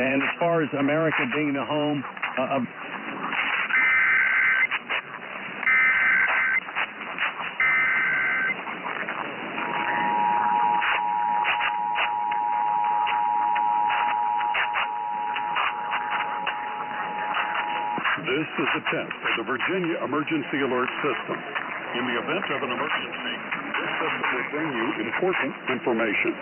And as far as America being the home of This is a test of the Virginia Emergency Alert System. In the event of an emergency, this system will bring you important information.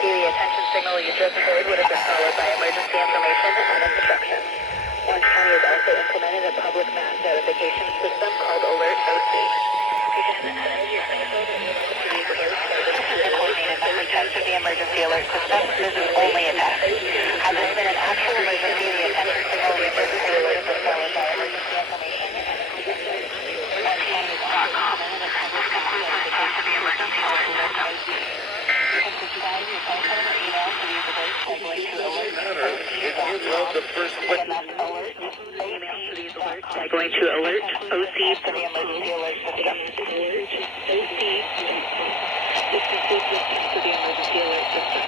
The attention signal you just heard would have been followed by emergency information and instructions. Orange County has also implemented a public mass notification system called Alert OC. Coordinated test of the emergency alert system. This is only a test. Has this been an actual emergency? The attention signal you just heard would have been followed by emergency information and instructions. Orange County has also implemented a public mass notification system called Alert OC. You can subscribe your phone or email to these alerts by going to alertoc.com. For the emergency alert system. This concludes the test of the emergency alert system.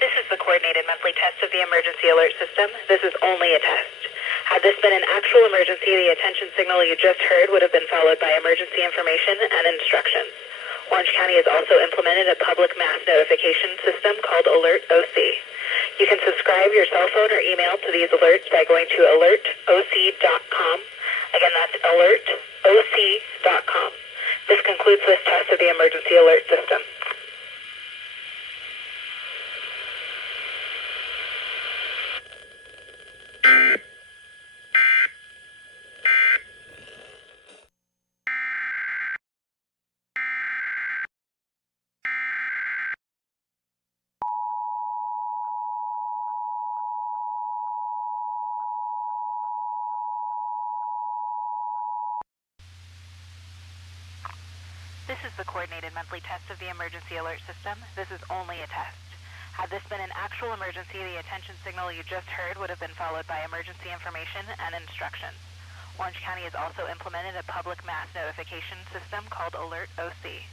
This is the coordinated monthly test of the emergency alert system. This is only a test. Had this been an actual emergency, the attention signal you just heard would have been followed by emergency information and instructions. Orange County has also implemented a public mass notification system called Alert OC. You can subscribe your cell phone or email to these alerts by going to alertoc.com. Again, that's alertoc.com. This concludes this test of the emergency alert system. This is the coordinated monthly test of the emergency alert system. This is only a test. Had this been an actual emergency, the attention signal you just heard would have been followed by emergency information and instructions. Orange County has also implemented a public mass notification system called Alert OC.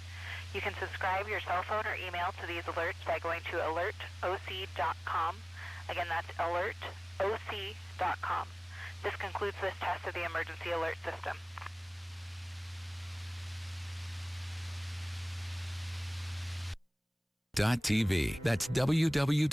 You can subscribe your cell phone or email to these alerts by going to alertoc.com. Again, that's alertoc.com. This concludes this test of the emergency alert system. .tv. That's www.